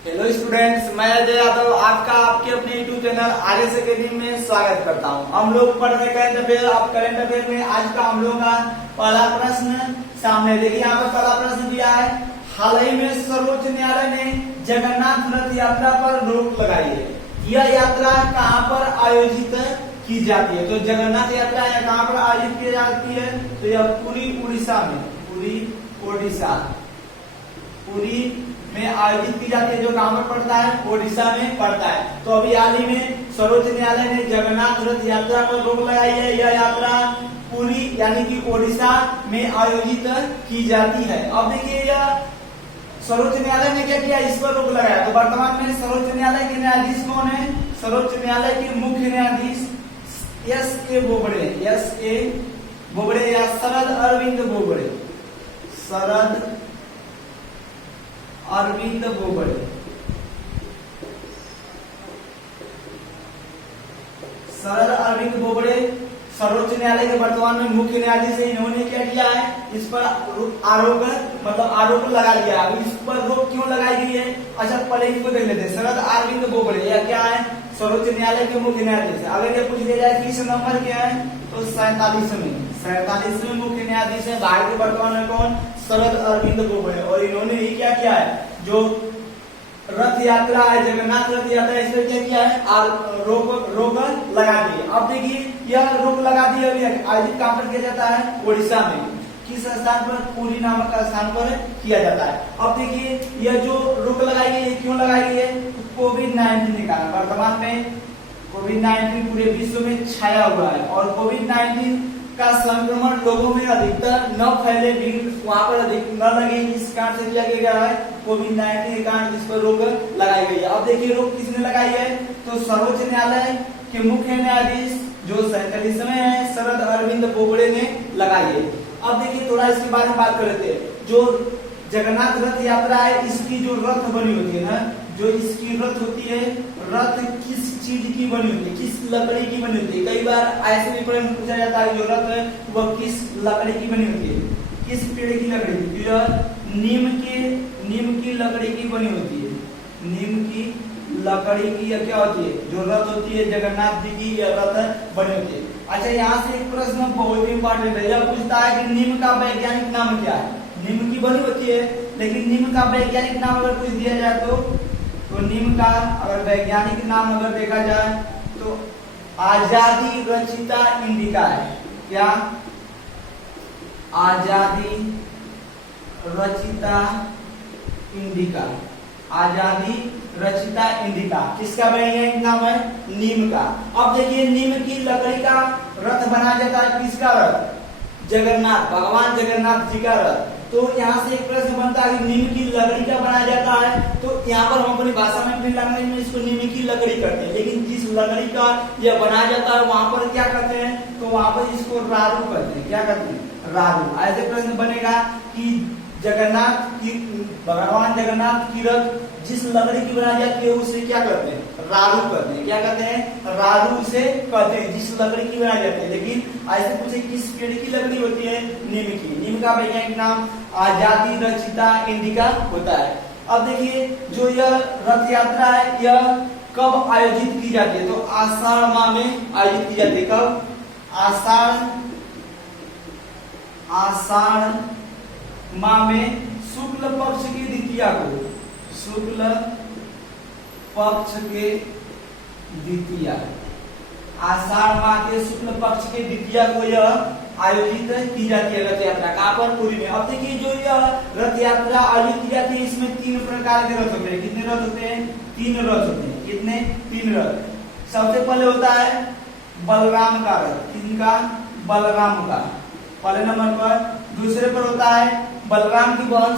Hello students, मैं अजय यादव आपका आपके अपने यूट्यूब चैनल आरएस एकेडमी में स्वागत करता हूं। हम लोग पढ़ रहे करंट अफेयर। अब करंट अफेयर में आज का हम लोगों का पहला प्रश्न सामने देखिए। यहाँ पर पहला प्रश्न दिया है, हाल ही में सर्वोच्च न्यायालय ने जगन्नाथ रथ यात्रा पर रोक लगाई है। यह यात्रा कहाँ पर आयोजित की जाती है? तो जगन्नाथ यात्रा कहाँ पर आयोजित की जाती है? तो यह पूरी उड़ीसा में, पूरी में आयोजित की जाती है। जो कहां पर पड़ता है? ओडिशा में पड़ता है। तो अभी हाल ही में सर्वोच्च न्यायालय ने जगन्नाथ रथ यात्रा पर रोक लगाई है। यह यात्रा पूरी यानी कि ओडिशा में आयोजित की जाती है। अब देखिए, यह सर्वोच्च न्यायालय ने क्या किया? इस पर रोक लगाया। तो वर्तमान में सर्वोच्च न्यायालय के न्यायाधीश कौन है? सर्वोच्च न्यायालय के मुख्य न्यायाधीश एस.ए. बोबड़े या शरद अरविंद बोबड़े, शरद अरविंद बोबड़े सर्वोच्च न्यायालय के वर्तमान में मुख्य न्यायाधीश है। इन्होंने क्या किया है? इस पर आरोप लगा लिया। अब इस पर रोक क्यों लगाई गई है? अच्छा, पहले इसको देख लेते हैं। शरद अरविंद बोबड़े यह क्या है? सर्वोच्च न्यायालय के मुख्य न्यायाधीश है। अगर ये पूछ लिया जाए किस नंबर के हैं, तो 47वें मुख्य न्यायाधीश है। भारत के वर्तमान में कौन? शरद अरविंद बोबड़े। और इन्होंने ही क्या किया है? जो रथ यात्रा है, जगन्नाथ रथ यात्रा, इस पर क्या किया है? रोक लगा दी है। अब देखिए, यह रोक लगा दी है। आयोजित कहां पर किया जाता है? ओडिशा में। किस स्थान पर? पुरी नामक स्थान पर किया जाता है। अब देखिए, यह जो रोक लगाई गई है, क्यों लगाई गई है? कोविड-19 के कारण। वर्तमान में कोविड-19 पूरे विश्व में छाया हुआ है और कोविड-19 का संक्रमण लोगों में अधिकतर न फैले, भीड़ वहां पर अधिक न लगे, इस कारण से किया गया है। कोविड-19 के कारण इस पर रोक लगाई गई है। अब देखिए, रोक किसने लगाई है? तो सर्वोच्च न्यायालय के मुख्य न्यायाधीश जो 47वें हैं, शरद अरविंद बोबड़े ने लगाई है। अब देखिए, थोड़ा इसके बारे में बात कर लेते हैं। जो जगन्नाथ रथ यात्रा है, इसकी जो रथ बनी होती है ना, जो इसकी रथ होती है, रथ किस चीज की बनी होती है? किस लकड़ी की बनी होती है? कई बार ऐसे भी प्रश्न पूछा जाता है, जो रथ है वह किस लकड़ी की बनी होती है? किस पेड़ की लकड़ी? नीम की लकड़ी की बनी होती है। नीम की लकड़ी की क्या होती है? जो रथ होती है जगन्नाथ जी की, यह रथ बनी होती है। अच्छा, यहाँ से एक प्रश्न बहुत इंपॉर्टेंट है। यह पूछता है कि नीम का वैज्ञानिक नाम क्या है? नीम की बनी होती है, लेकिन नीम का वैज्ञानिक नाम अगर पूछ दिया जाए तो नीम का अगर वैज्ञानिक नाम अगर देखा जाए तो आजादी रचिता इंडिका है। क्या? आजादी रचिता इंडिका। आजादी रचिता इंडिका किसका वैज्ञानिक नाम है? नीम का। अब देखिए, नीम की लकड़ी का रथ बनाया जाता है। किसका रथ? जगन्नाथ, भगवान जगन्नाथ जी का रथ। तो यहाँ से एक प्रश्न बनता है कि नीम की लकड़ी का बनाया जाता है। तो यहाँ पर हम अपनी भाषा में, अपनी लैंग्वेज में इसको नीम की लकड़ी करते हैं, लेकिन जिस लकड़ी का यह बनाया जाता है वहां पर क्या करते हैं? तो वहां पर इसको रारू करते हैं। क्या करते हैं? रारू। ऐसे प्रश्न बनेगा कि भगवान जगन्नाथ की रथ जिस लकड़ी की बनाई जाती है उसे क्या करते हैं? रारू करते हैं। क्या कहते हैं? रारू उसे कहते हैं, जिस लकड़ी की बनाई जाती है। लेकिन ऐसे पूछे किस पेड़ की लकड़ी होती है? नीम की। नीम का वैज्ञानिक नाम आजादी रचिता इंडिका होता है। अब देखिए, जो यह रथ यात्रा है, यह कब आयोजित की जाती है? तो आषाढ़ माह में आयोजित की जाती है। कब? आषाढ़ माह में शुक्ल पक्ष की द्वितीया को, शुक्ल पक्ष के द्वितीया, आषाढ़ माह के शुक्ल पक्ष के द्वितीया को यह आयोजित की जाती है रथ यात्रा। कहां पर? पुरी में। अब देखिए, जो यह रथ यात्रा आयोजित की जाती है, इसमें 3 प्रकार के रथ होते हैं। कितने रथ होते हैं? 3 रथ होते हैं। कितने? 3 रथ। सबसे पहले होता है बलराम का रथ। किनका? बलराम का, पहले नंबर पर। दूसरे पर होता है बलराम की बहन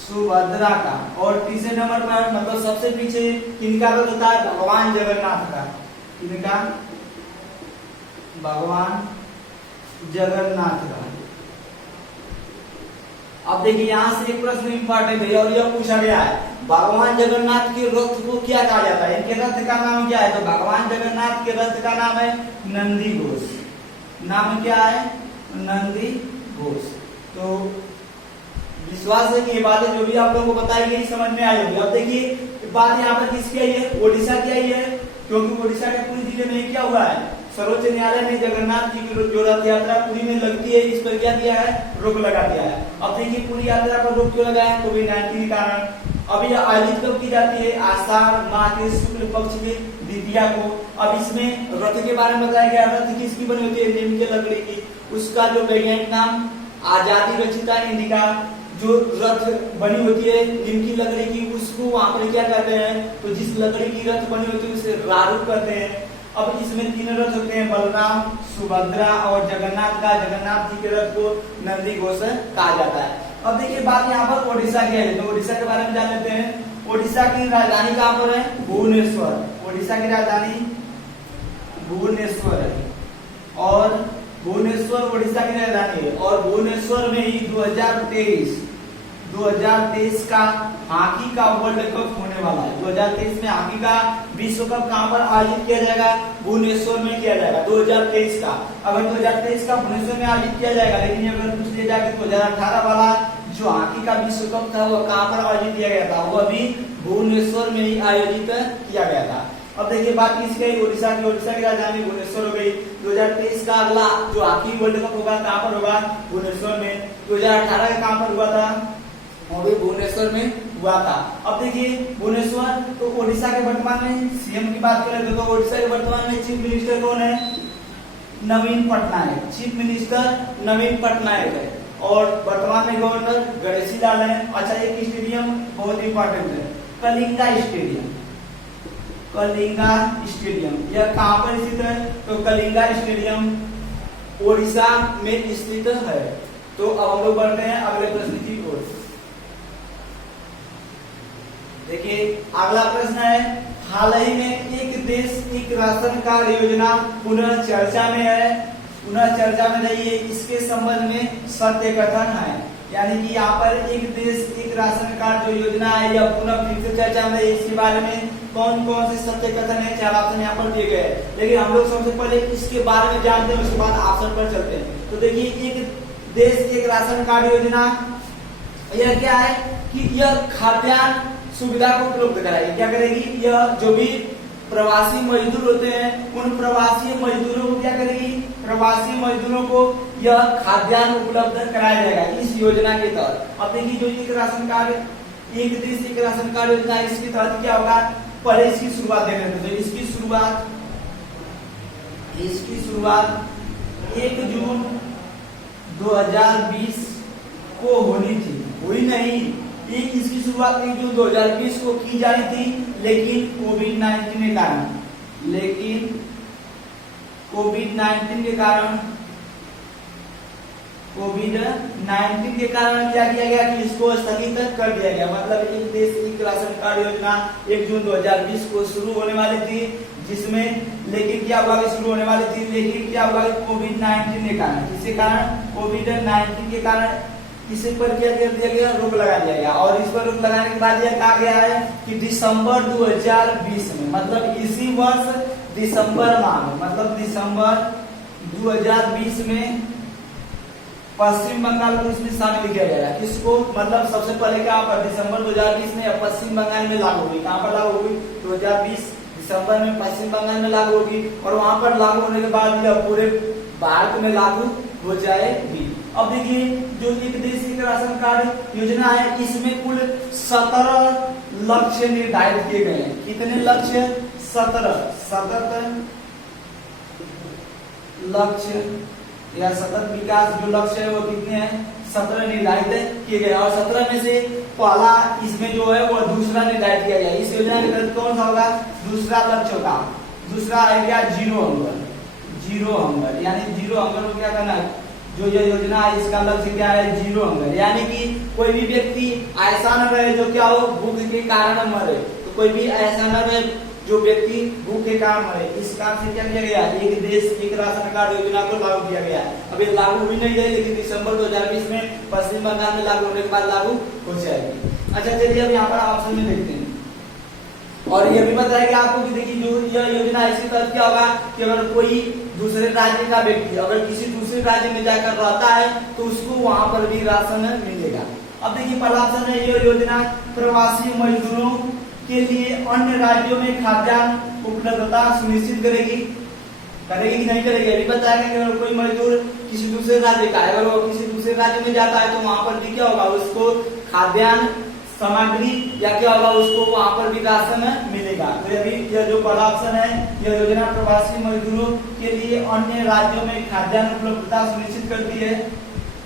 सुभद्रा का। और तीसरे नंबर पर, मतलब सबसे पीछे किनका रथ होता है? भगवान जगन्नाथ का। किनका? भगवान जगन्नाथ का। अब देखिए, यहाँ से एक प्रश्न इंपॉर्टेंट है और यह पूछा गया है, भगवान जगन्नाथ के रथ को क्या कहा जाता है? इनके रथ का नाम क्या है? तो भगवान जगन्नाथ के रथ का नाम है नंदी घोष। नाम क्या है? नंदी घोष। तो विश्वास है कि ये बातें जो भी आप लोगों को बताई गई समझ में आई होगी। अब देखिए बात यहाँ पर किसकी आई है, ओडिशा की आई है, क्योंकि ओडिशा के पूरी जिले में क्या हुआ है, सर्वोच्च न्यायालय ने जगन्नाथ जी की जो रथ यात्रा पुरी में लगती है इस पर क्या किया है, रोक लगा दिया है। अब देखिए पूरी यात्रा पर रोक क्यों लगाया है, कोविड-19 के कारण। अब यह आयोजित कब की जाती है, आषाढ़ माह के शुक्ल पक्ष के द्वितीया को। अब इसमें रथ के बारे में बताया गया, रथ किसकी बनी होती है, नीम के लकड़ी की। उसका जो वैज्ञानिक नाम आजादी रचिता इंडिका, जो रथ बनी होती है नीम की लकड़ी की, उसको वहां पर क्या करते हैं, तो जिस लकड़ी की रथ बनी होती है उसे रारूप करते हैं। अब इसमें 3 रथ होते हैं, बलराम, सुभद्रा और जगन्नाथ का। जगन्नाथ जी के रथ को नंदी घोष कहा जाता है। अब देखिए बात यहाँ पर ओडिशा की है, तो ओडिशा के बारे में जान लेते हैं। ओडिशा की राजधानी कहाँ पर है, भुवनेश्वर। ओडिशा की राजधानी भुवनेश्वर है और भुवनेश्वर ओडिशा की राजधानी है। और भुवनेश्वर में ही 2023 का हॉकी का वर्ल्ड कप होने वाला है। 2023 में हॉकी का विश्व कप कहां पर आयोजित किया जाएगा, भुवनेश्वर में किया जाएगा 2023 का। अगर 2023 का भुवनेश्वर में आयोजित किया जाएगा, लेकिन अगर पूछ लिया जाए 2018 वाला जो हॉकी का विश्व कप था वो कहां पर आयोजित किया गया था, वो अभी भुवनेश्वर में ही आयोजित किया गया था। अब देखिए बात किसकी है, ओडिशा की। ओडिशा की राजधानी भुवनेश्वर हो गई। 2023 का अगला जो हॉकी वर्ल्ड कप होगा कहां पर होगा, भुवनेश्वर में। 2018 का कहां पर हुआ था, वो भी भुवनेश्वर में हुआ था। अब देखिए भुवनेश्वर, तो ओडिशा के वर्तमान में सीएम की बात करें तो ओडिशा के वर्तमान में चीफ मिनिस्टर कौन है, नवीन पटनायक। चीफ मिनिस्टर नवीन पटनायक है और वर्तमान में गवर्नर गणेशी लाल है। अच्छा, एक स्टेडियम बहुत इंपॉर्टेंट है, कलिंगा स्टेडियम। कलिंगा स्टेडियम यह कहां पर स्थित है, तो कलिंगा स्टेडियम ओडिशा में स्थित है। तो अब हम लोग बढ़ते हैं अगले प्रश्न की ओर। देखिए अगला प्रश्न है, हाल ही में एक देश एक राशन कार्ड योजना पुनः चर्चा में है। पुनः चर्चा में रही है, इसके संबंध में सत्य कथन है। यानी कि यहाँ पर एक देश एक राशन कार्ड जो योजना है यह पुनः फिर से चर्चा में है। इसके बारे में कौन कौन से सत्य कथन है, 4 ऑप्शन यहाँ पर दिए गए। लेकिन हम लोग सबसे पहले इसके बारे में जानते हैं, उसके बाद ऑप्शन पर चलते हैं। तो देखिए एक देश एक राशन कार्ड योजना यह क्या है कि यह खाद्यान्न सुविधा को उपलब्ध कराएगी। क्या करेगी, यह जो भी प्रवासी मजदूर होते हैं उन प्रवासी मजदूरों को क्या करेगी, प्रवासी मजदूरों को यह खाद्यान्न उपलब्ध कराया जाएगा इस योजना के तहत। अब देखिए जो एक राशन कार्ड, एक देश एक राशन कार्ड योजना, इसके तहत क्या होगा, पहले इसकी शुरुआत देख लेते हैं। इसकी शुरुआत 1 जून 2020 को होनी थी, हुई नहीं। इसकी शुरुआत 1 जून 2020 को की जा रही थी, लेकिन कोविड-19 के कारण क्या किया गया कि इसको स्थगित कर दिया गया। मतलब एक देश एक राशन कार्ड योजना 1 जून 2020 को शुरू होने वाली थी, जिसमें लेकिन क्या हुआ कि शुरू होने वाली थी, लेकिन क्या हुआ कोविड-19 के कारण, जिसके कारण कोविड-19 के कारण इसे पर क्या कर दिया गया, रोक लगा दिया गया। और इस पर रोक लगाने के बाद यह कहा गया है कि दिसंबर 2020 में, मतलब इसी वर्ष दिसंबर माह में, मतलब दिसंबर 2020 में पश्चिम बंगाल को इसमें शामिल किया गया है। किसको, मतलब सबसे पहले क्या होगा, दिसंबर 2020 में पश्चिम बंगाल में लागू हुई। कहां पर लागू हुई, 2020 दिसंबर में पश्चिम बंगाल में लागू होगी और वहां पर लागू होने के बाद यह पूरे भारत में लागू हो जाएगी। अब देखिए जो एक देश एक राशन कार्ड योजना है, इसमें कुल 17 लक्ष्य निर्धारित किए गए हैं। कितने लक्ष्य, 17 लक्ष्य या सतत विकास जो लक्ष्य है वो कितने हैं, 17 निर्धारित किए गए। और 17 में से पहला इसमें जो है वो दूसरा निर्धारित किया गया। इस योजना के तहत कौन सा होगा, दूसरा लक्ष्य होगा। दूसरा है क्या, जीरो हंगर। यानी जीरो हंगर को क्या करना है, जो ये योजना है इसका लक्ष्य क्या है, जीरो हंगर। यानी कि कोई भी व्यक्ति ऐसा न रहे जो क्या हो, भूख के कारण मरे। तो कोई भी ऐसा न रहे जो व्यक्ति भूख के कारण मरे। इस काम से क्या किया गया, एक देश एक राशन कार्ड योजना को लागू किया गया। अभी लागू हुई नहीं है, लेकिन दिसंबर 2020 में पश्चिम बंगाल में लागू होने के बाद लागू हो जाएगी। अच्छा चलिए अब यहाँ पर ऑप्शन में देखते हैं। और ये भी बताएगा आपको कि देखिए जो यह योजना इसके तहत क्या होगा कि अगर कोई दूसरे राज्य का व्यक्ति अगर किसी दूसरे राज्य में जाकर रहता है तो उसको वहां पर भी राशन मिलेगा। अब देखिए पहला ऑप्शन है, यह योजना प्रवासी मजदूरों के लिए अन्य राज्यों में खाद्यान्न उपलब्धता सुनिश्चित करेगी कि नहीं करेगी। अभी बताया कि अगर कोई मजदूर किसी दूसरे राज्य का है, अगर वो किसी दूसरे राज्य में जाता है तो वहां पर भी क्या होगा, उसको खाद्यान्न सामग्री या क्या होगा, उसको वहां पर भी राशन मिलेगा। तो अभी यह जो पहला ऑप्शन है, यह योजना प्रवासी मजदूरों के लिए अन्य राज्यों में खाद्यान्न उपलब्धता सुनिश्चित करती है,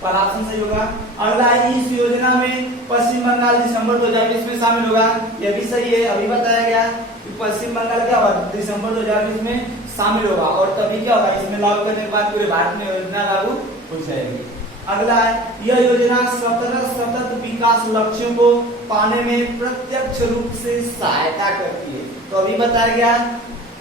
पहला ऑप्शन सही होगा। अगला है, इस योजना में पश्चिम बंगाल दिसंबर 2020 में शामिल होगा, यह भी सही है। अभी बताया गया कि पश्चिम बंगाल क्या होगा, दिसंबर 2020 में शामिल होगा और तभी क्या होगा, इसमें लागू करने के बाद पूरे भारत में योजना लागू हो जाएगी। अगला है, यह योजना 17 सतत विकास लक्ष्यों को पाने में प्रत्यक्ष रूप से सहायता करती है। तो अभी बताया गया।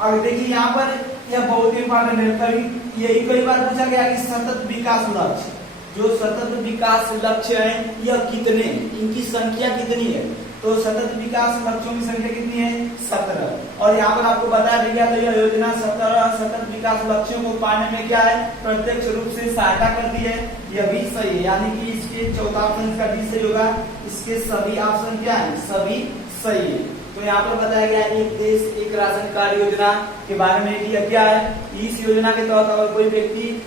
और देखिए यहाँ पर यह बहुत ही इंपॉर्टेंट है, कभी यही कई बार पूछा गया कि सतत विकास लक्ष्य, जो सतत विकास लक्ष्य है यह कितने, इनकी संख्या कितनी है। तो सतत विकास लक्ष्यों की संख्या कितनी है, 17। और यहाँ पर आपको बताया गया तो यह योजना 17 सतत विकास लक्ष्यों को पाने में क्या है, प्रत्यक्ष रूप से सहायता करती है, यह भी सही है। यानी कि इसके चौथा ऑप्शन का डी सही होगा, इसके सभी ऑप्शन क्या है, सभी सही है। तो यहाँ पर बताया गया एक देश एक राशन कार्ड योजना के बारे में कि क्या है, इस योजना के तहत अगर कोई व्यक्ति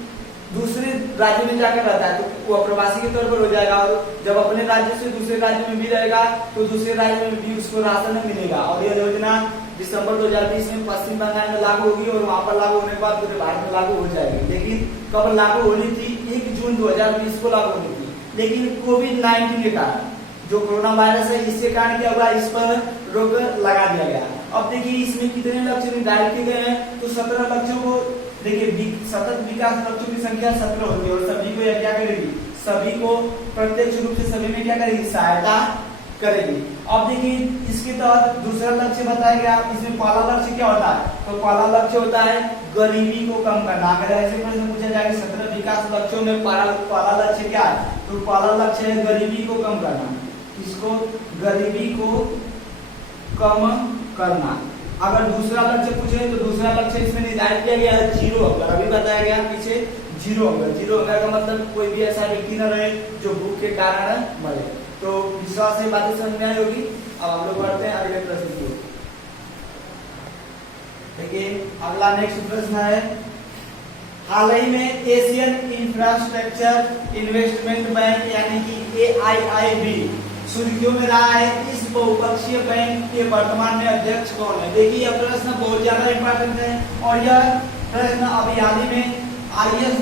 दूसरे राज्य में जाकर रहता है तो वो प्रवासी के तौर पर हो जाएगा, और जब अपने राज्य से दूसरे राज्य में भी रहेगा तो दूसरे राज्य में भी उसको राशन मिलेगा। और यह योजना दिसंबर 2020 में पश्चिम बंगाल में लागू होगी और वहां पर लागू होने के बाद पूरे भारत में लागू हो जाएगी। लेकिन कब लागू होनी थी, 1 जून 2020 को लागू होनी थी, लेकिन कोविड-19 के कारण, जो कोरोना वायरस है, इसके कारण क्या हुआ, इस पर रोक लगा दिया गया। अब देखिए इसमें कितने लक्ष्य निर्धारित किए गए हैं, तो 17 लक्ष्यों को देखिए सतत विकास लक्ष्यों की संख्या 17 होगी और सभी को यह क्या करेगी, सभी को प्रत्यक्ष रूप से सभी में क्या करेगी, सहायता करेगी। अब देखिए इसके तहत दूसरा लक्ष्य बताया गया, इसमें पहला लक्ष्य क्या होता है, तो पहला लक्ष्य होता है गरीबी को कम करना। अगर ऐसे प्रश्न पूछा जाए 17 विकास लक्ष्यों में पहला लक्ष्य क्या है, तो पहला लक्ष्य है गरीबी को कम करना। इसको गरीबी को कम करना। अगर दूसरा लक्ष्य पूछे तो दूसरा लक्ष्य इसमें निर्धारित किया गया है 0 हंगर। अभी बताया गया पीछे 0 हंगर। 0 हंगर का मतलब कोई भी ऐसा व्यक्ति न रहे जो भूख के कारण मरे। तो विश्वास से बातें समझ में आई होगी। अब हम लोग बढ़ते हैं अगले प्रश्न की। देखिए अगला नेक्स्ट प्रश्न है, हाल ही में एशियन इंफ्रास्ट्रक्चर इन्वेस्टमेंट बैंक यानी कि AIIB सुर्खियों में रहा है। इस बहुपक्षीय बैंक के वर्तमान में अध्यक्ष कौन है। देखिए यह प्रश्न बहुत ज्यादा इंपॉर्टेंट है और यह प्रश्न अभी हाल ही में IAS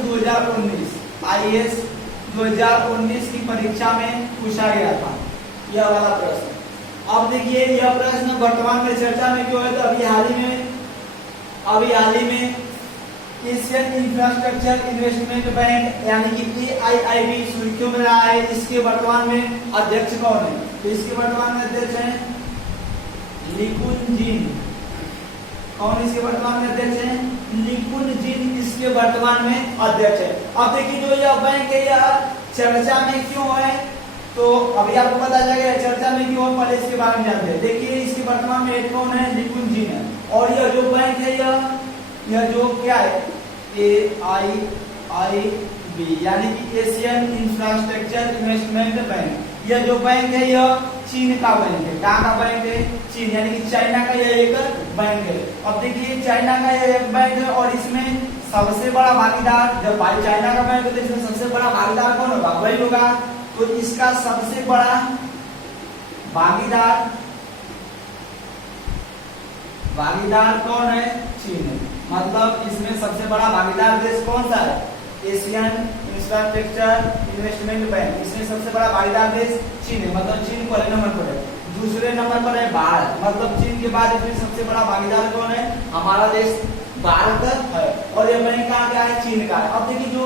2019 की परीक्षा में पूछा गया था, यह वाला प्रश्न। अब देखिए यह प्रश्न वर्तमान में चर्चा में क्यों है, तो अभी हाल ही में एशियन इंफ्रास्ट्रक्चर इन्वेस्टमेंट बैंक यानी कि AIIB सुर्खियों में रहा है। इसके वर्तमान में अध्यक्ष कौन है, तो इसके वर्तमान में अध्यक्ष हैं लिकुनजिन। कौन इसके वर्तमान में अध्यक्ष है, लिकुनजिन इसके वर्तमान में अध्यक्ष है। अब देखिए जो यह बैंक है यह चर्चा में क्यों है, तो अभी आपको पता चलेगा चर्चा में क्यों है, पहले इसके बारे में जानते हैं। देखिए इसके वर्तमान में हेड कौन है, लिकुनजिन है। और यह जो बैंक है यह जो क्या है AIIB यानी कि एशियन इंफ्रास्ट्रक्चर इन्वेस्टमेंट बैंक। यह जो बैंक है यह चीन का बैंक है। कहाँ का बैंक है, चीन यानी कि चाइना का यह एक बैंक है। अब देखिए चाइना का यह एक बैंक है और इसमें सबसे बड़ा भागीदार, जब भाई चाइना का बैंक है तो इसमें सबसे बड़ा भागीदार कौन होगा, वही होगा। तो इसका सबसे बड़ा भागीदार कौन है, चीन है। मतलब इसमें सबसे बड़ा भागीदार देश कौन सा है, एशियन इंफ्रास्ट्रक्चर इन्वेस्टमेंट बैंक। इसमें सबसे बड़ा भागीदार देश चीन है, मतलब चीन पहले नंबर पर है। दूसरे नंबर पर है भारत, मतलब चीन के बाद इसमें सबसे बड़ा भागीदार कौन है, हमारा देश भारत है। और यह बैंक कहाँ का है, चीन का। अब देखिए जो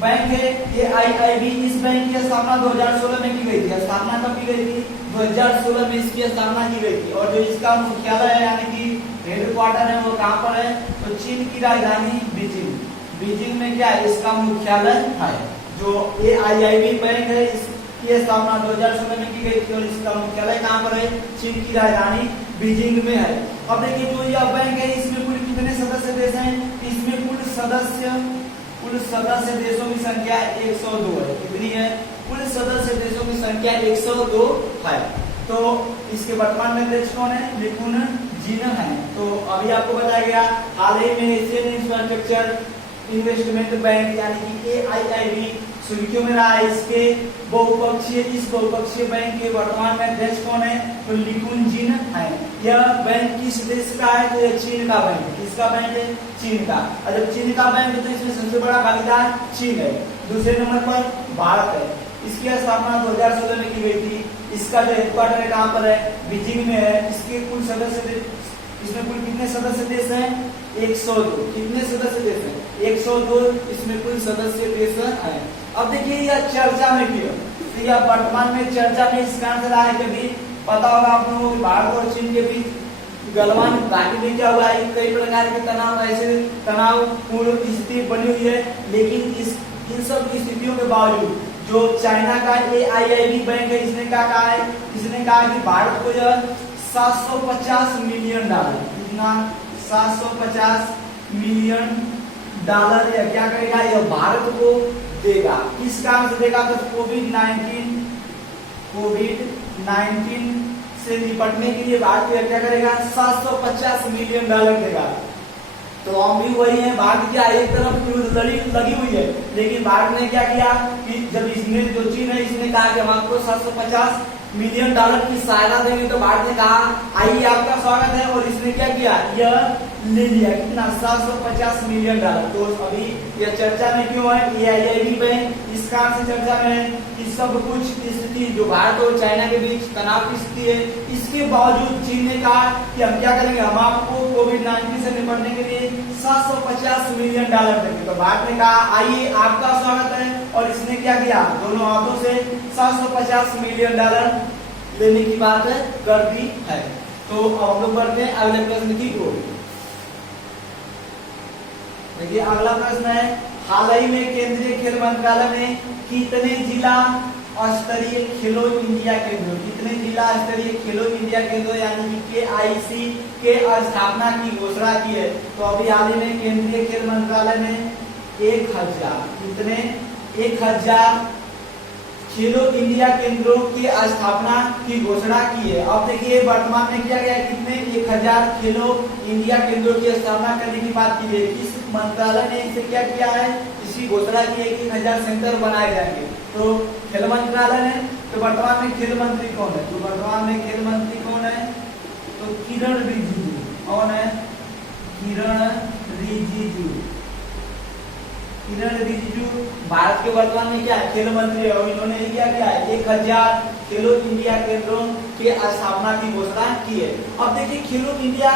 बैंक है AIIB, इस बैंक की स्थापना 2016 में की गई थी। स्थापना कब की गई थी, 2016 में इसकी स्थापना की गई थी। और जो इसका मुख्यालय है यानी कि हेडक्वार्टर है वो कहाँ पर है, तो चीन की राजधानी बीजिंग में क्या है, इसका मुख्यालय है। जो AIIB बैंक है इसकी स्थापना 2016 में की गई थी और इसका मुख्यालय कहाँ पर है, चीन की राजधानी बीजिंग में है। अब देखिए जो यह बैंक है इसमें कुल कितने सदस्य देश हैं, इसमें कुल सदस्य देशों की संख्या 102 है। कितनी है, कुल सदस्य देशों की संख्या 102 है। तो इसके वर्तमान में अध्यक्ष कौन है? लिकुन जिन है। तो अभी आपको बताया गया हाल ही में एशियन इंफ्रास्ट्रक्चर इन्वेस्टमेंट बैंक यानी कि AIIB सुर्खियों में रहा है। इसके इस बहुपक्षीय बैंक के वर्तमान में अध्यक्ष कौन है? तो लिकुन जिन है। यह बैंक किस देश का है? तो यह चीन का बैंक है। किसका बैंक है? चीन का। और जब चीन का बैंक है तो इसमें सबसे बड़ा भागीदार चीन है। दूसरे नंबर पर भारत है। इसकी स्थापना 2016 में की गई थी। इसका जो हेडक्वार्टर है कहाँ पर है? बीजिंग में है। इसके कुल सदस्य इसमें कुल कितने सदस्य देश हैं? 102। कितने सदस्य देश हैं? 102 इसमें कुल सदस्य देश हैं। अब देखिए यह चर्चा में क्यों? तो यह वर्तमान में चर्चा में इस कारण से रहा है कभी पता होगा आप लोगों को भारत और चीन के बीच गलवान घाटी में क्या हुआ है? कई प्रकार के तनाव ऐसे तनावपूर्ण स्थिति बनी हुई है। लेकिन इन सब स्थितियों के बावजूद जो चाइना का AIIB बैंक है इसने क्या कहा है? इसने कहा कि भारत को जो 750 मिलियन डॉलर, कितना? 750 मिलियन डॉलर या क्या करेगा? यह भारत को देगा। किस काम से देगा? तो कोविड-19 से निपटने के लिए भारत को क्या करेगा? 750 मिलियन डॉलर देगा। तो हम भी वही है, भारत क्या एक तरफ युद्ध लगी हुई है, लेकिन भारत ने क्या किया कि जब इसने जो चीन है इसने कहा कि हम आपको 750 मिलियन डॉलर की सहायता देंगे, तो भारत ने कहा आइए आपका स्वागत है। और इसने क्या किया? यह ले लिया। कितना? 750 मिलियन डॉलर। तो अभी यह चर्चा में क्यों है? AIIB बैंक इस कारण से चर्चा में है कि सब कुछ स्थिति जो भारत और चाइना के बीच तनाव की स्थिति है, इसके बावजूद चीन ने कहा कि हम क्या करेंगे? हम आपको कोविड-19 से निपटने के लिए 750 मिलियन डॉलर देंगे। तो भारत ने कहा आइए आपका स्वागत है। और इसने क्या किया? दोनों हाथों से 750 मिलियन डॉलर लेने की बात कर दी है। तो अब हम लोग बढ़ते हैं अगले प्रश्न की ओर। देखिए अगला प्रश्न है, हाल ही में केंद्रीय खेल मंत्रालय ने कितने जिला स्तरीय खेलो इंडिया केंद्रों, कितने जिला स्तरीय खेलो इंडिया केंद्रों यानी कि KIC के स्थापना की घोषणा की है? तो अभी हाल ही में केंद्रीय खेल मंत्रालय ने 1000 कितने? 1000 खेलो इंडिया केंद्रों की स्थापना की घोषणा की है। अब देखिए वर्तमान में किया गया है कितने? 1000 खेलो इंडिया केंद्रों की स्थापना करने की बात की गई। किस मंत्रालय ने इसे क्या किया है? इसकी घोषणा की है कि 1000 सेंटर बनाए जाएंगे। तो खेल मंत्रालय ने। तो वर्तमान में खेल मंत्री कौन है? तो वर्तमान में खेल मंत्री कौन है? तो किरण रिजिजू। कौन है? किरण रिजिजू। किरण रिजिजू भारत के वर्तमान में क्या है? खेल मंत्री है। और इन्होंने क्या किया है? 1000 खेलो इंडिया केंद्रों के स्थापना की घोषणा की है। अब देखिए खेलो इंडिया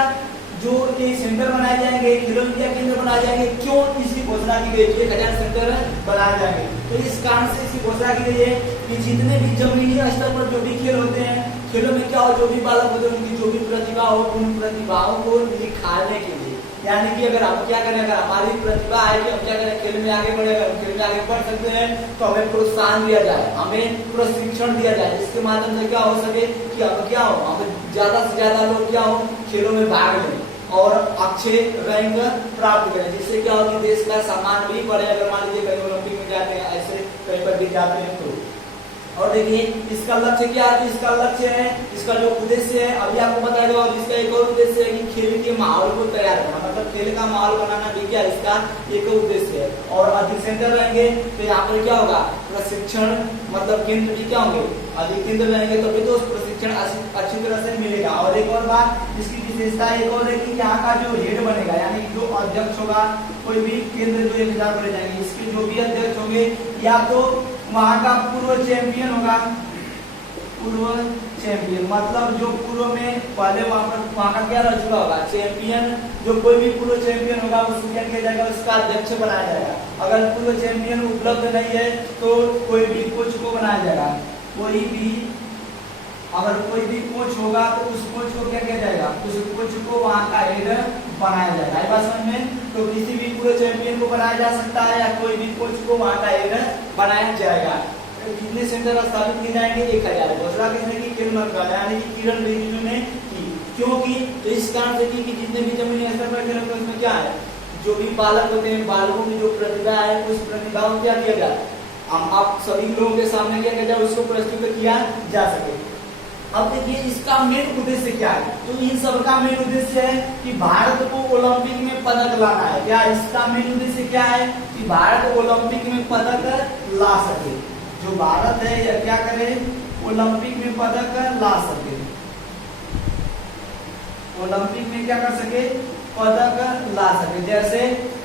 जो ये सेंटर बनाए जाएंगे, खेलो इंडिया केंद्र बनाए जाएंगे, क्यों इसकी घोषणा की गई? 1000 सेंटर बनाए जाएंगे। तो इस कारण से इसकी घोषणा की गई है कि जितने भी जमीनी स्तर पर जो भी खेल होते हैं, खेलों में क्या हो, जो भी बालक होते हैं उनकी जो भी प्रतिभा हो, उन प्रतिभाओं को निखारने के लिए, यानी कि अगर हम क्या करें, अगर हमारी प्रतिभा है कि हम क्या करें, खेल में आगे बढ़े, अगर खेल में आगे बढ़ सकते हैं तो हमें प्रोत्साहन दिया जाए, हमें प्रशिक्षण दिया जाए, जिसके माध्यम से क्या हो सके कि अब क्या हो, हमें ज्यादा से ज्यादा लोग क्या हो खेलों में भाग लें और अच्छे रैंक प्राप्त करें, जिससे क्या हो कि देश का सम्मान भी बढ़े। अगर मान लीजिए कहीं ओलंपिक में जाते हैं, ऐसे कहीं पर भी जाते हैं तो। और देखिए इसका लक्ष्य क्या है? इसका लक्ष्य है, इसका जो उद्देश्य है अभी आपको बता दो। और इसका एक और उद्देश्य है कि खेल के माहौल को तैयार करना, मतलब खेल का माहौल बनाना भी क्या इसका एक उद्देश्य है। और अधिक सेंटर रहेंगे तो यहाँ पर क्या होगा, प्रशिक्षण मतलब केंद्र भी क्या होंगे, अधिक केंद्र रहेंगे तो भी तो प्रशिक्षण अच्छी तरह से मिलेगा। और एक और बात इसकी विशेषता एक और है कि यहाँ का जो हेड बनेगा, यानी जो अध्यक्ष होगा, कोई भी केंद्र जो 1000 बने जाएंगे, इसके जो भी अध्यक्ष होंगे या तो वहां का पूर्व चैंपियन होगा, पूर्व चैंपियन मतलब जो पूर्व में पहले वहां का क्या रह चुका होगा चैंपियन, जो कोई भी पूर्व चैंपियन होगा उसको क्या किया जाएगा, उसका अध्यक्ष बनाया जाएगा। अगर पूर्व चैंपियन उपलब्ध नहीं है तो कोई भी कोच को बनाया जाएगा, अगर कोई भी कोच होगा तो उस कोच को क्या किया जाएगा, उस कोच को वहां का हेड बनाया जाएगा। इस बात समझ में, तो किसी भी पूरे चैंपियन को बनाया जा सकता है या कोई भी कोच को वहां का हेड बनाया जाएगा। तो कितने सेंटर स्थापित किए जाएंगे, 1000। घोषणा किसने की, खेल मंत्रालय यानी कि किरण रिजिजू ने की। क्योंकि तो इस कारण से कि जितने भी जमीनी स्तर पर खेल होते हैं उसमें क्या है, जो भी बालक होते हैं, बालकों की जो प्रतिभा है उस प्रतिभा को क्या किया जाए, हम आप सभी लोगों के सामने क्या कहते हैं उसको प्रस्तुत किया जा सके। अब देखिए इसका मेन उद्देश्य क्या है, तो इन सब का मेन उद्देश्य है कि भारत को ओलंपिक में पदक लाना है। क्या इसका मेन उद्देश्य क्या है कि भारत ओलंपिक में पदक ला सके, जो भारत है या क्या करे ओलंपिक में पदक ला सके, ओलंपिक में क्या कर सके पदक ला सके। जैसे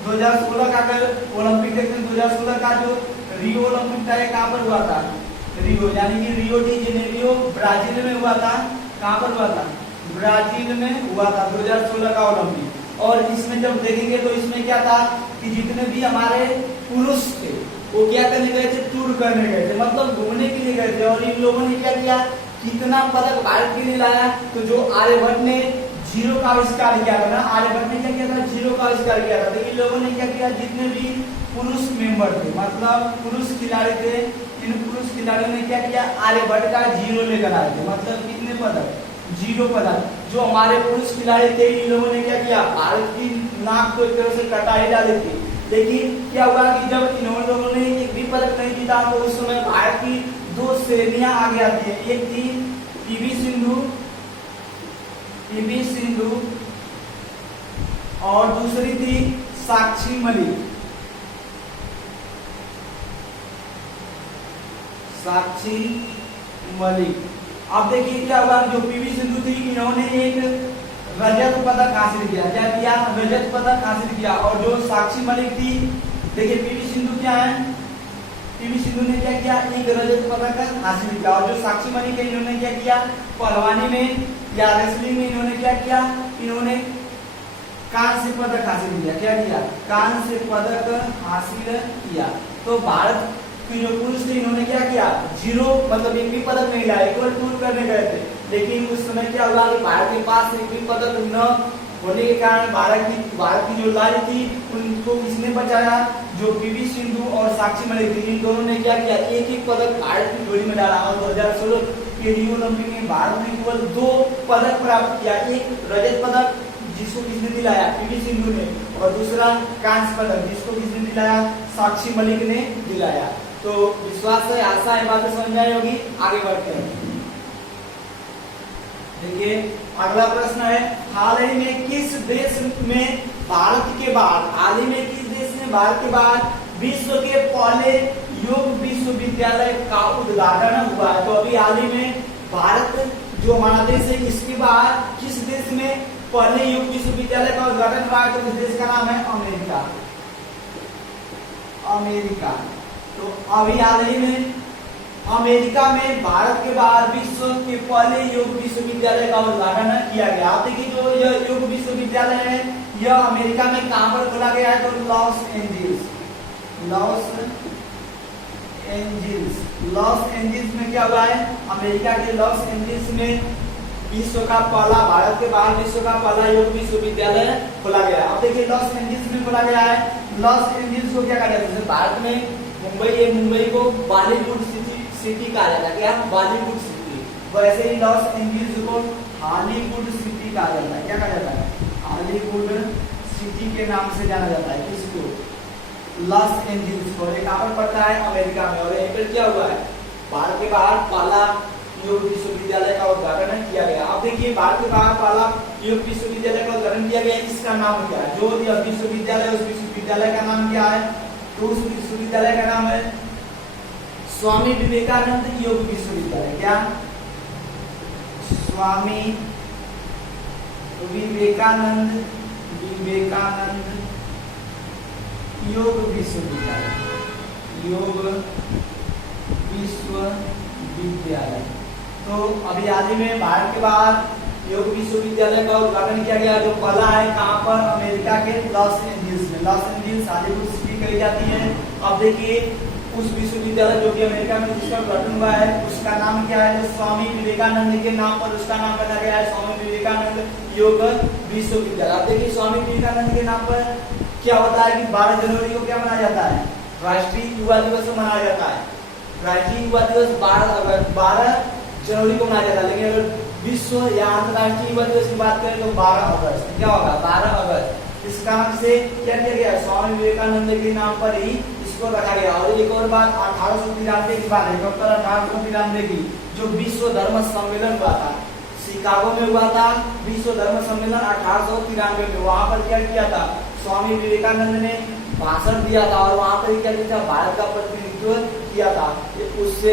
2016 का अगर ओलंपिक देखते हैं 2016 का जो रियो ओलंपिक था कहाँ पर हुआ था, रियो यानी कि रियो डी जेनेरियो ब्राजील में हुआ था। कहाँ पर हुआ था, ब्राजील में हुआ था 2016 का ओलंपिक। और इसमें जब देखेंगे तो इसमें क्या था कि जितने भी हमारे पुरुष थे वो क्या करने गए थे, टूर करने गए थे, मतलब घूमने के लिए गए थे। और इन लोगों ने क्या किया, कितना पदक भारत के लिए लाया, तो जो आर्यभट्ट ने जीरो का आविष्कार किया था ना, आर्यभट्ट ने क्या किया था, जीरो का आविष्कार किया था। तो इन लोगों ने क्या किया, जितने भी पुरुष मेंबर थे मतलब पुरुष खिलाड़ी थे, इन पुरुष खिलाड़ियों ने क्या किया, आर्यभट्ट का जीरो लेकर आए थे। मतलब कितने पदक, जीरो पदक। जो हमारे पुरुष खिलाड़ी थे इन लोगों ने क्या किया, भारत की नाक को एक तरह से कटा ही डाली थी। लेकिन क्या हुआ कि जब इन लोगों ने एक भी पदक नहीं जीता तो उस समय भारत की दो श्रेणियां आगे आती है। एक थी पीवी सिंधु और दूसरी थी साक्षी मलिक। अब देखिए क्या हुआ, जो पीवी सिंधु थी इन्होंने एक रजत पदक हासिल किया। क्या किया, रजत पदक हासिल किया। और जो साक्षी मलिक थी, देखिए पीवी सिंधु क्या है, पीवी सिंधु ने क्या किया, एक रजत पदक हासिल किया। और जो साक्षी मलिक है इन्होंने क्या किया, पहलवानी में या रेसलिंग में इन्होंने क्या किया, इन्होंने कांस्य पदक हासिल किया। क्या किया, कांस्य पदक हासिल किया। तो भारत कि जो पुरुष थे इन्होंने क्या किया, जीरो मतलब एक भी पदक नहीं लाया, केवल टूर करने गए थे। लेकिन उस समय क्या हुआ कि भारत के पास एक भी पदक न होने के कारण भारत की जो लड़ाई थी उनको किसने बचाया, जो पीवी सिंधु और साक्षी मलिक थी, इन दोनों ने क्या किया, एक एक पदक भारत की झोली में डाला। और 2016 के रियो ओलंपिक में भारत ने केवल 2 पदक प्राप्त किया। एक रजत पदक जिसको किसने दिलाया, पीवी सिंधु ने, और दूसरा कांस्य पदक जिसको किसने दिलाया, साक्षी मलिक ने दिलाया। तो विश्वास है, आशा है बातें समझ में आई होगी। आगे बढ़ते हैं। देखिए अगला प्रश्न है, हाल ही में किस देश में भारत के बाद, हाल ही में किस देश में भारत के बाद विश्व के पहले योग विश्वविद्यालय का उद्घाटन हुआ है? तो अभी हाल ही में भारत जो हमारा देश है इसके बाद किस देश में पहले योग विश्वविद्यालय का उद्घाटन हुआ है? तो उस देश का नाम है अमेरिका। तो अभी हाल ही में अमेरिका में भारत के बाद विश्व के पहले योग विश्वविद्यालय का उद्घाटन किया गया। आप देखिए जो यह योग विश्वविद्यालय है यह अमेरिका में कहां पर खोला गया है? तो लॉस एंजिल्स में क्या हुआ है, अमेरिका के लॉस एंजिल्स में विश्व का पहला, भारत के बाहर विश्व का पहला योग विश्वविद्यालय खोला गया। अब देखिए लॉस एंजिल्स में खोला गया है। लॉस एंजिल्स को क्या कहा जाता है, भारत में मुंबई है, मुंबई को बॉलीवुड सिटी कहा जाता है। क्या, बॉलीवुड सिटी। वैसे ही लॉस एंजिल्स को हॉलीवुड सिटी कहा जाता है। क्या कहा जाता है, हॉलीवुड सिटी के नाम से जाना जाता है। किसको, लॉस एंजिल्स को। कहां पर पड़ता है, अमेरिका में। और यहीं पर क्या हुआ है, भारत के बाहर पहला योग विश्वविद्यालय का उद्घाटन किया गया। आप देखिए भारत के बाहर पहला योग विश्वविद्यालय का उद्घाटन किया गया, इसका नाम क्या है, जो विश्वविद्यालय, उस विश्वविद्यालय का नाम क्या है? तो उस विश्वविद्यालय का नाम है स्वामी विवेकानंद योग विश्वविद्यालय। क्या, स्वामी विवेकानंद योग विश्वविद्यालय, योग विश्वविद्यालय। तो अभी हाल ही में भारत के बाहर योग विश्वविद्यालय का उद्घाटन किया गया, जो पहला है कहां पर, अमेरिका के लॉस एंजिल्स में। लॉस एंजिल्स हॉलीवुड सिटी कही जाती है। अब देखिए उस विश्वविद्यालय जो कि अमेरिका में जिसका उद्घाटन हुआ है उसका नाम क्या है, तो स्वामी विवेकानंद के नाम पर उसका नाम रखा गया है, स्वामी विवेकानंद योग विश्वविद्यालय। अब देखिए स्वामी विवेकानंद के नाम पर क्या होता है कि 12 जनवरी को क्या मनाया जाता है, राष्ट्रीय युवा दिवस मनाया जाता है। राष्ट्रीय युवा दिवस 12 जनवरी को मनाया जाता है। लेकिन अगर विश्व या अंतर्राष्ट्रीय युवा दिवस की बात करें तो 12 अगस्त। क्या होगा, 12 अगस्त। इस कारण से क्या किया गया, स्वामी विवेकानंद के नाम पर ही इस इसको रखा गया। और एक और बात 1893 की बात है, कब तक 1893 की, जो विश्व धर्म सम्मेलन हुआ था शिकागो में हुआ था, विश्व धर्म सम्मेलन 1893 में। वहां पर क्या किया था, स्वामी विवेकानंद ने भाषण दिया था और वहां पर क्या किया था, भारत का प्रतिनिधित्व किया था। उससे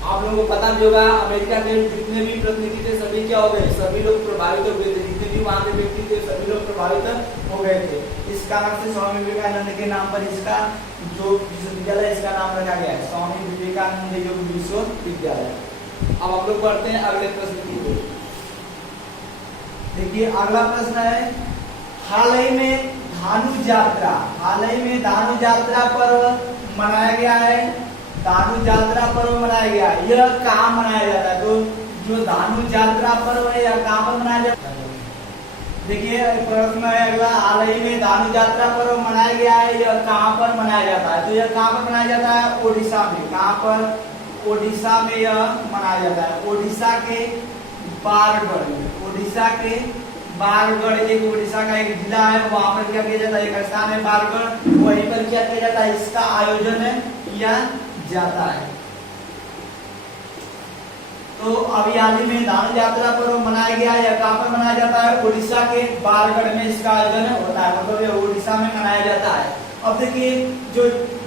आप लोगों को पता भी होगा, अमेरिका के जितने भी प्रतिनिधि थे सभी क्या हो गए, सभी लोग प्रभावित हो गए थे, जितने भी वहां के व्यक्ति थे सभी लोग प्रभावित हो गए थे। इस कारण से स्वामी विवेकानंद के नाम पर इसका जो विश्वविद्यालय इसका नाम रखा गया है, स्वामी विवेकानंद योग विश्वविद्यालय। अब हम लोग पढ़ते हैं अगले प्रश्न की ओर। देखिए अगला प्रश्न है, हाल ही में धानु यात्रा पर्व मनाया गया है। धानु यात्रा पर्व मनाया गया, यह कहाँ मनाया जाता है? तो जो धानु यात्रा पर्व है यह कहाँ पर मनाया जाता है? देखिए प्रश्न है अगला, हाल ही में धानु यात्रा पर्व मनाया गया है, यह कहाँ पर मनाया जाता है? तो यह कहाँ पर मनाया जाता है? ओडिशा में। कहाँ पर? ओडिशा में यह मनाया जाता है। ओडिशा के बारगढ़ एक ओडिशा का एक जिला है, वहां पर क्या किया जाता है, एक स्थान है बारगढ़, वहीं पर क्या किया जाता है, इसका आयोजन किया जाता है। तो अभी हाल ही में धानु यात्रा पर्व मनाया गया है, कहाँ पर मनाया जाता है? ओडिशा के बारगढ़ में इसका आयोजन होता है, मतलब ये ओडिशा में मनाया जाता है। अब देखिए जो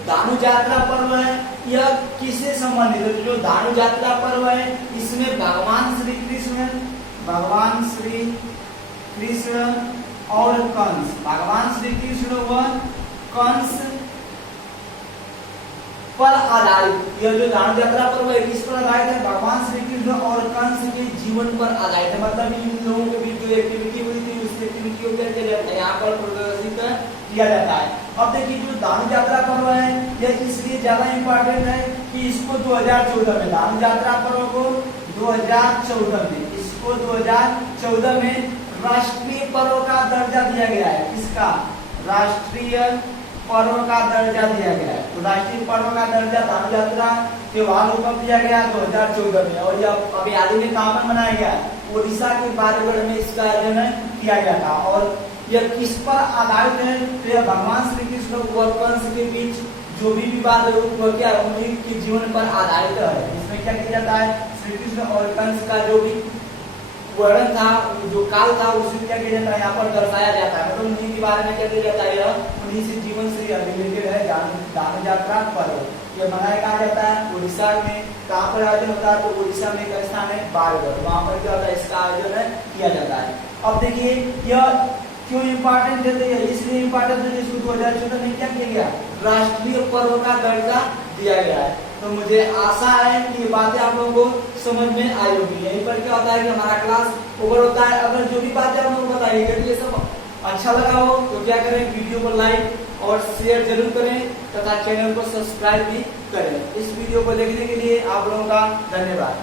धानु यात्रा पर्व है यह किससे संबंधित है? जो धानु यात्रा पर्व है इसमें भगवान श्री कृष्ण और कंस, भगवान श्री कृष्ण व कंस पर आधारित, यह जो धानु यात्रा पर्व है किस पर आधारित है? भगवान श्री कृष्ण और कंस के जीवन पर आधारित है। मतलब इन लोगों के बीच जो एक्टिविटी हुई थी उस एक्टिविटी को क्या किया जाता है, यहाँ पर प्रदर्शित किया जाता है। अब देखिए जो धानु यात्रा पर्व है यह इसलिए ज्यादा इंपॉर्टेंट है कि इसको 2014 में, धानु यात्रा पर्व को 2014 में राष्ट्रीय पर्व का दर्जा दिया गया है। किसका? राष्ट्रीय पर्व का दर्जा दिया गया है। तो राष्ट्रीय पर्व का दर्जा धानु यात्रा त्योहार को कब दिया गया? 2014 में। और यह अभी हाल ही में कहाँ पर मनाया गया? ओडिशा के बारगढ़ में इसका आयोजन किया गया था। और यह किस पर आधारित है? तो यह भगवान श्री कृष्ण और कंस के बीच जो भी विवाद है क्या उन्हीं के जीवन पर आधारित है। इसमें क्या किया जाता है, श्री कृष्ण और कंस का जो भी वर्णन था, जो काल था, उसे क्या किया जाता है, यहाँ पर दर्शाया जाता है। मतलब उन्हीं के बारे में क्या किया जाता है, उन्हीं से जीवन से रिलेटेड है धानु यात्रा पर्व। यह मनाया कहा जाता है उड़ीसा में। कहाँ पर आयोजन होता है? तो उड़ीसा में एक स्थान है बारगढ़, वहां पर क्या होता है, इसका आयोजन किया जाता है। अब देखिए यह क्यों इम्पोर्टेंट देते हैं? इसलिए इम्पोर्टेंट है कि 2014 में क्या किया गया, राष्ट्रीय पर्व का दर्जा दिया गया है। तो मुझे आशा है कि ये बातें आप लोगों को समझ में आई होगी। यहीं पर क्या होता है कि हमारा क्लास ओवर होता है। अगर जो भी बातें आप लोगों को बताइए यदि ये सब अच्छा लगा हो तो क्या करें, वीडियो को लाइक और शेयर जरूर करें तथा चैनल को सब्सक्राइब भी करें। इस वीडियो को देखने के लिए आप लोगों का धन्यवाद।